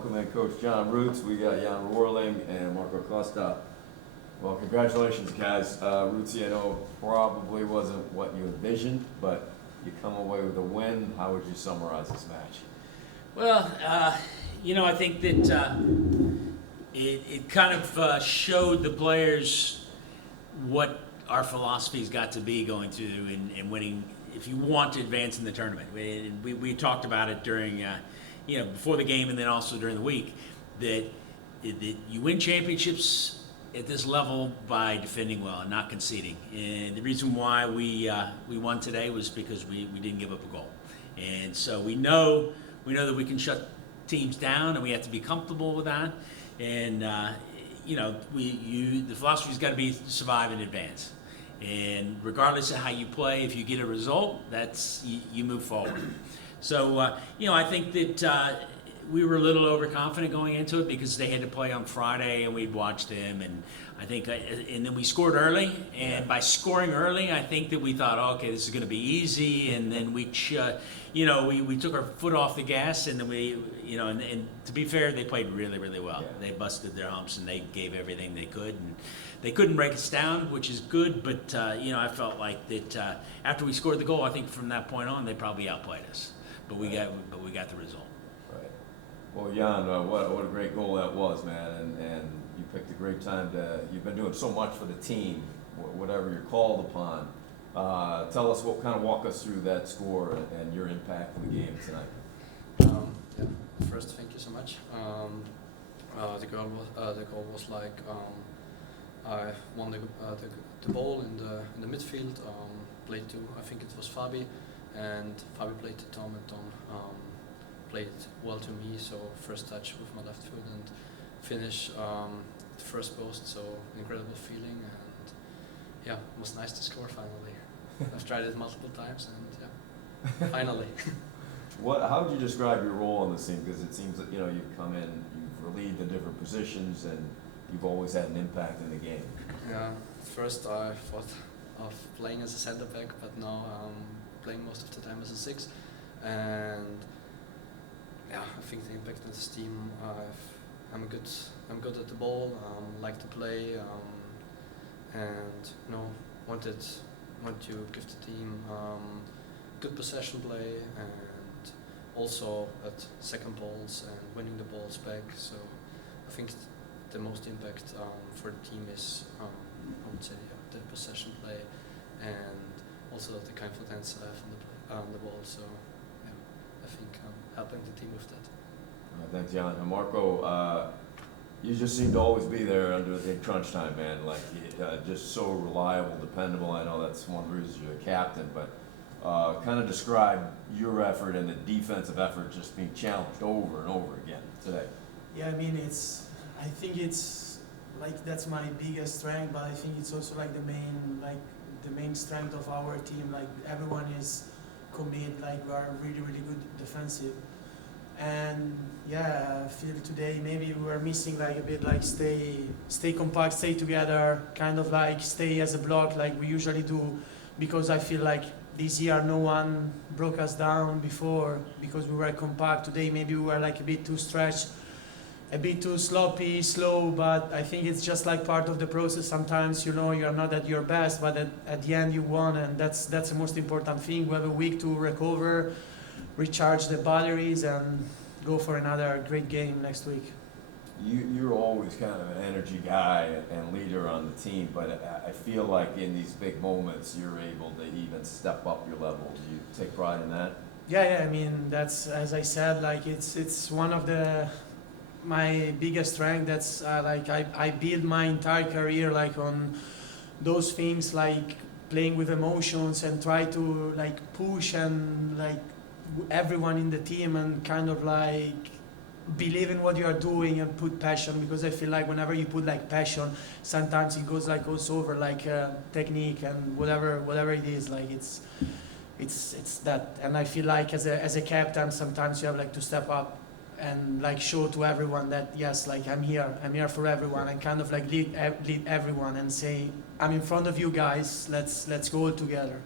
Welcome in Coach John Roots. We got Jan Rohrling and Marco Costa. Well, congratulations, guys. Rootsy, I know probably wasn't what you envisioned, but you come away with a win. How would you summarize this match? Well, I think that it kind of showed the players what our philosophy's got to be going through and winning if you want to advance in the tournament. We talked about it during, before the game and then also during the week, that you win championships at this level by defending well and not conceding. And the reason why we won today was because we didn't give up a goal. And so we know that we can shut teams down, and we have to be comfortable with that. And the philosophy's got to be survive and advance. And regardless of how you play, if you get a result, you move forward. So I think that we were a little overconfident going into it because they had to play on Friday, and we'd watched them, and I think, and then we scored early, and by scoring early, I think that we thought, okay, this is going to be easy, and then we took our foot off the gas, and then and to be fair, they played really, really well. Yeah. They busted their humps, and they gave everything they could, and they couldn't break us down, which is good, but I felt like that after we scored the goal, I think from that point on, they probably outplayed us, but we got the result. Right. Well, Jan, what a great goal that was, man, and you picked a great time you've been doing so much for the team, whatever you're called upon. Tell us walk us through that score and your impact in the game tonight. First, thank you so much. The goal was like I won the ball in the midfield. Played to, I think it was Fabi, and Fabi played to Tom, and Tom played well to me. So first touch with my left foot and finish the first post. So incredible feeling, and yeah, it was nice to score finally. I've tried it multiple times, and yeah, finally. How would you describe your role on this team? Because it seems that you've come in, you've relieved the different positions, and you've always had an impact in the game. Yeah, first I thought of playing as a center back, but now I'm playing most of the time as a 6. And yeah, I think the impact on this team. I'm good at the ball. Like to play, and want to give the team good possession play, and also at second balls and winning the balls back. So I think the most impact for the team is, I would say, the possession play, and also the confidence I have on the ball. So yeah, I think I'm helping the team with that. Thanks, Jan. And Marco, you just seem to always be there in crunch time, man. Like, just so reliable, dependable. I know that's one of the reasons you're the captain, but kind of describe your effort and the defensive effort just being challenged over and over again today. Yeah, I mean, I think it's like that's my biggest strength, but I think it's also like the main strength of our team. Like everyone is committed. Like we are really, really good defensive. And yeah, I feel today maybe we were missing like a bit like stay compact, stay together, kind of like stay as a block like we usually do, because I feel like this year no one broke us down before because we were compact. Today maybe we were like a bit too stretched, a bit too sloppy, slow, but I think it's just like part of the process. Sometimes you're not at your best, but at the end you won, and that's the most important thing. We have a week to recover, recharge the batteries, and go for another great game next week. You're always kind of an energy guy and leader on the team, but I feel like in these big moments you're able to even step up your level. Do you take pride in that? Yeah. I mean, that's, as I said, like it's one of my biggest strength. That's I build my entire career like on those things, like playing with emotions and try to like push and like everyone in the team and kind of like believe in what you are doing and put passion, because I feel like whenever you put like passion, sometimes it goes over like technique and whatever it is. Like it's that, and I feel like as a captain sometimes you have like to step up and like show to everyone that yes, like I'm here for everyone, and kind of like lead everyone and say I'm in front of you guys, let's go all together.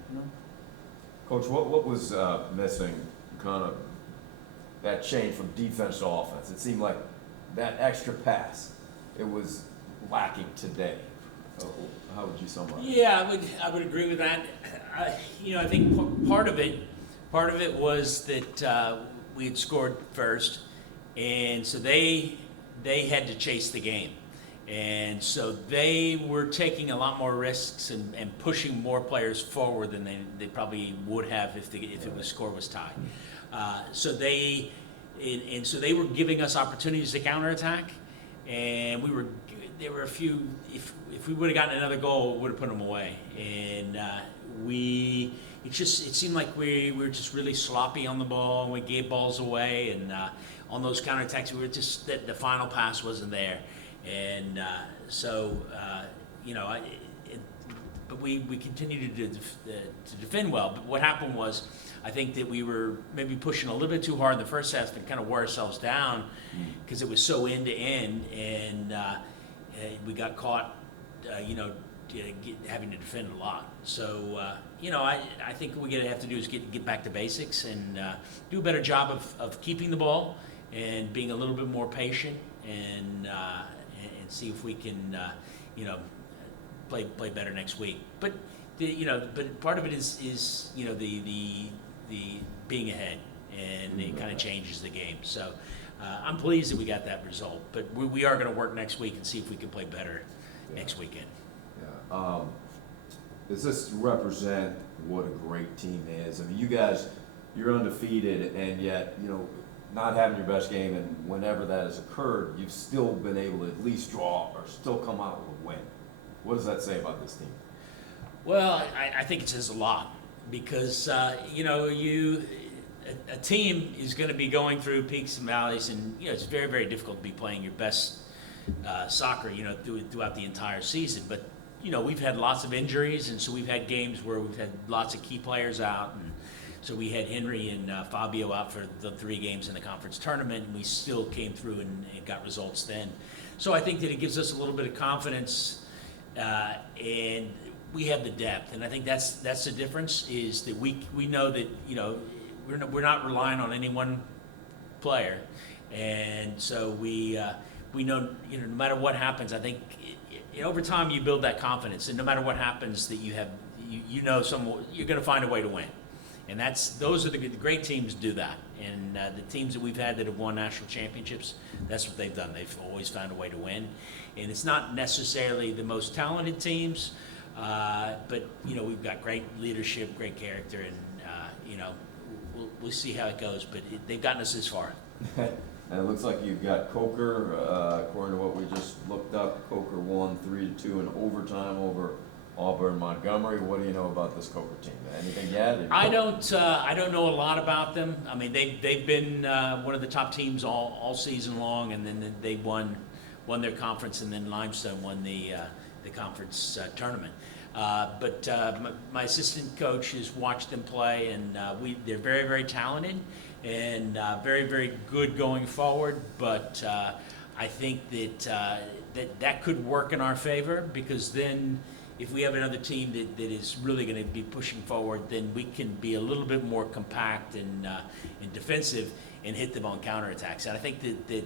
Coach, what was missing kind of that change from defense to offense. It seemed like that extra pass, it was lacking today. How would you sum up? Yeah, I would agree with that. I think part of it was that we had scored first, and so they had to chase the game, and so they were taking a lot more risks and pushing more players forward than they probably would have if the score was tied. So they were giving us opportunities to counterattack, and there were a few. If we would have gotten another goal, we would have put them away. And it seemed like we were just really sloppy on the ball. We gave balls away, and on those counterattacks, we were just the final pass wasn't there. And but we continued to defend well. But what happened was, I think that we were maybe pushing a little bit too hard in the first half and kind of wore ourselves down because it was so end to end, and we got caught, having to defend a lot. So, I think what we have to do is get back to basics and do a better job of keeping the ball and being a little bit more patient and see if we can, play better next week. But but part of it is the being ahead, and it kind of changes the game. So I'm pleased that we got that result. But we are going to work next week and see if we can play better next weekend. Yeah. Does this represent what a great team is? I mean, you guys, you're undefeated, and yet, not having your best game, and whenever that has occurred, you've still been able to at least draw or still come out with a win. What does that say about this team? Well, I think it says a lot because, a team is going to be going through peaks and valleys, and, it's very, very difficult to be playing your best soccer, throughout the entire season. But, we've had lots of injuries, and so we've had games where we've had lots of key players out. And so we had Henry and Fabio out for the 3 games in the conference tournament, and we still came through and got results then. So I think that it gives us a little bit of confidence, and we have the depth, and I think that's the difference, is that we know that we're not relying on any one player, and so we know no matter what happens. I think over time you build that confidence, and no matter what happens, that you're going to find a way to win, and those are the great teams do that, and the teams that we've had that have won national championships, that's what they've done. They've always found a way to win, and it's not necessarily the most talented teams. But we've got great leadership, great character, and we'll see how it goes. But they've gotten us this far. And it looks like you've got Coker. According to what we just looked up, Coker won 3-2 in overtime over Auburn Montgomery. What do you know about this Coker team? Anything yet? I don't know a lot about them. I mean, they've been one of the top teams all season long, and then they won their conference, and then Limestone won the conference tournament. But my assistant coach has watched them play, and they're very, very talented and very, very good going forward. But I think that could work in our favor, because then if we have another team that is really going to be pushing forward, then we can be a little bit more compact and defensive and hit them on counterattacks. And I think that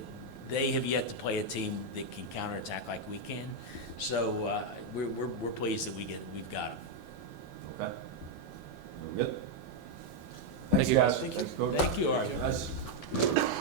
they have yet to play a team that can counterattack like we can. So we're pleased that we've got them. Okay. We're good. Thank you, guys. Thanks, Coach. Thank you, Art. Nice.